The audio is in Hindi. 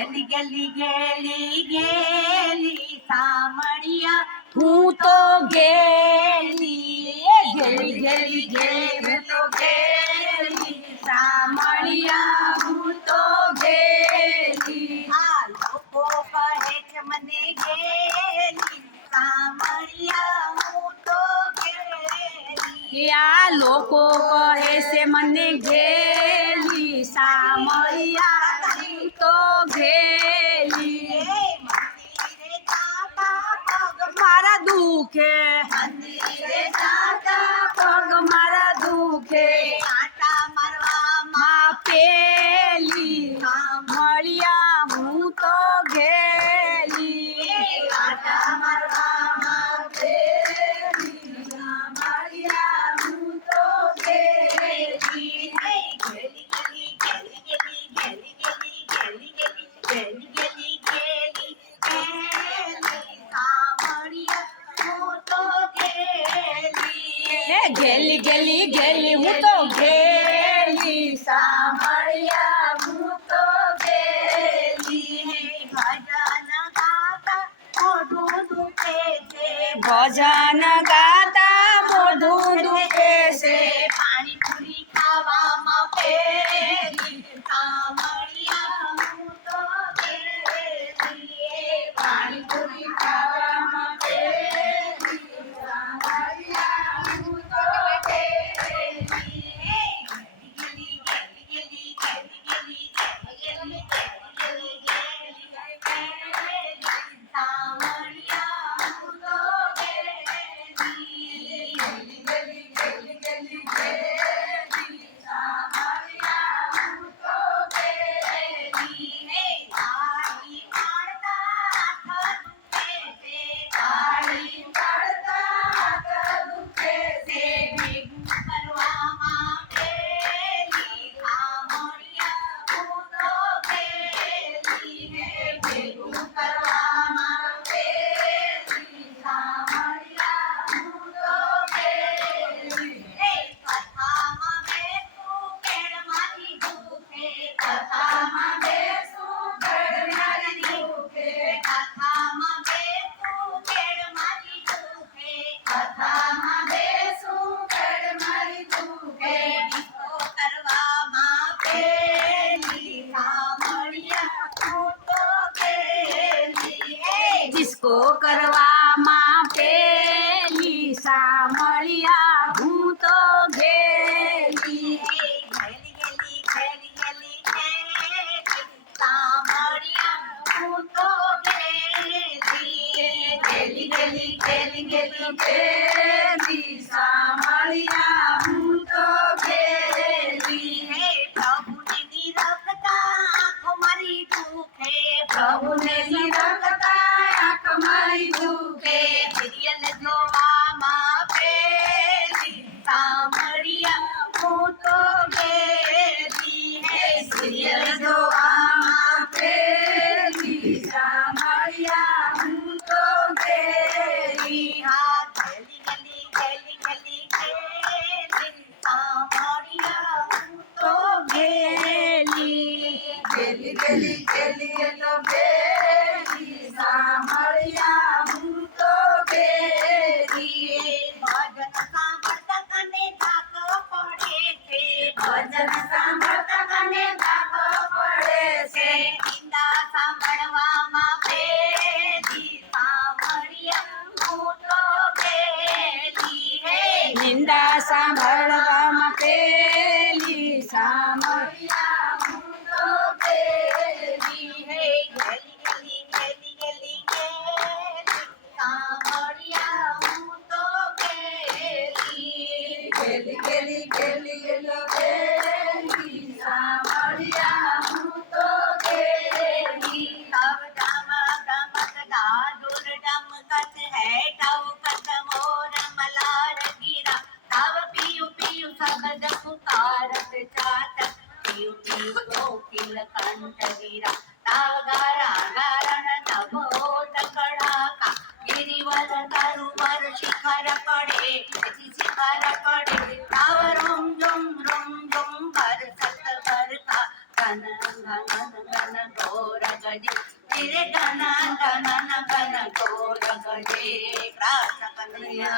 गली गली गली गली सामरिया तू तो गेली। गली गेली गेल तो गेली। सामरिया तू तो गेली। हाँ लोगों पर एक मने गेली। सामरिया तू तो गेली। या लोगों कहे से मने गेली। હે ગેલી ગેલી ગેલી હું તો ગેલી સાંભળ્યા હું તો ગેલી હે ભજન ગાતા મોઢું દુખે છે ભજન ગાતા મોઢું દુખે ઊભો કરવામાં પેલી સામળિયા હું તો ગેલી ગેલી ગેલી ગેલી ગેલી સામળિયા હું તો ગેલી కంఠవీరా నాగారాణ నభోట కడాక గిరివర తరువర శిఖర పడే శిఖర పడే తావరం జం రం జం భర సత భర కా గన గన గన ఘోర గజే గిరి గన గన గన ఘోర గజే ప్రాస కన్యా